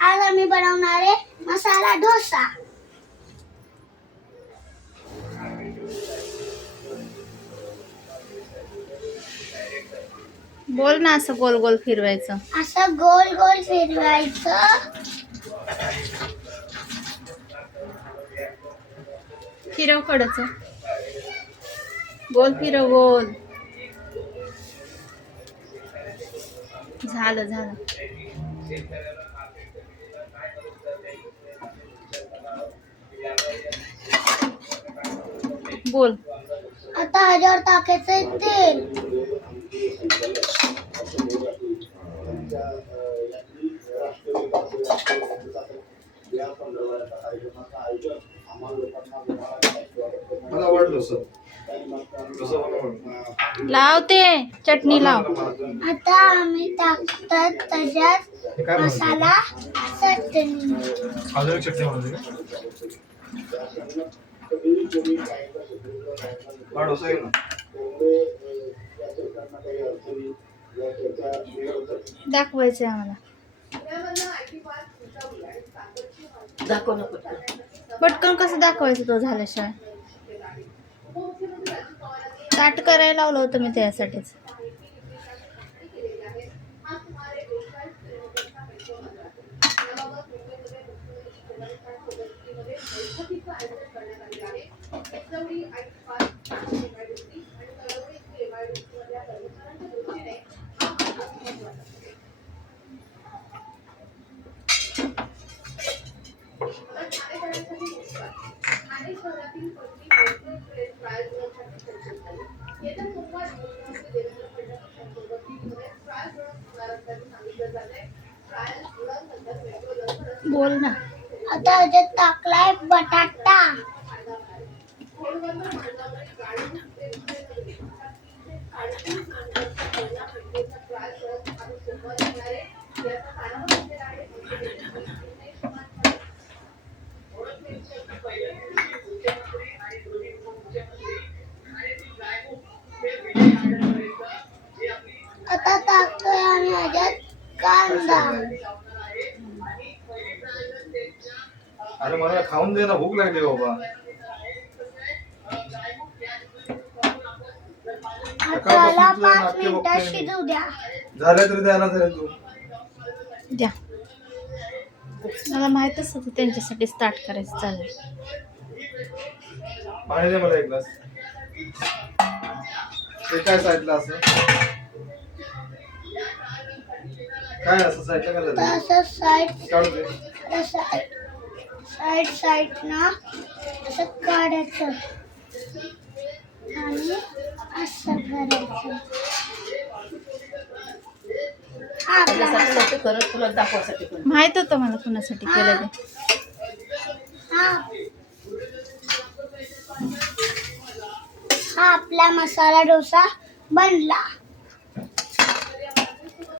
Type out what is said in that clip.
आज आम्ही बनवणार आहे मसाला डोसा। बोल ना, असं गोल गोल फिरवायचं। असं गोल गोल फिरवायचं। फिरव कडचं, गोल फिरव, गोल। झालं झालं। बोल। आता ह्याच्यावर टाकायचं तेल। लावते चटणी लाव। आता आम्ही टाकतात त्याच्यात मसाला चटणी। दाखवायचं आम्हाला। दाखव नको पटकन कसं दाखवायचं तो झाल्याशिवाय। ताट करायला लावलं होतं मी त्यासाठीच। बोल ना। आता ह्याच्यात टाकलाय बटाटा। आता टाकतोय आम्ही ह्याच्यात कांदा। अरे मला खाऊन दे ना, भूक लागली बाबा। त्याला 5 मिनिटं शिजू द्या। झालं तरी द्या ना तरी तू द्या। मला माहितच होतं त्यांच्यासाठी स्टार्ट करायचं चाललंय। पाणी दे मला एक ग्लास। ते काय साईडला असं काय असं साईडला काय झालं? असं साईड काढू दे। साईड ना असं काढायचं आणि असं करायचं। हा आपला करत तुला दाखवासाठी पण माहित होतं मला कुणासाठी केलं ते। हा आपला मसाला डोसा बनला।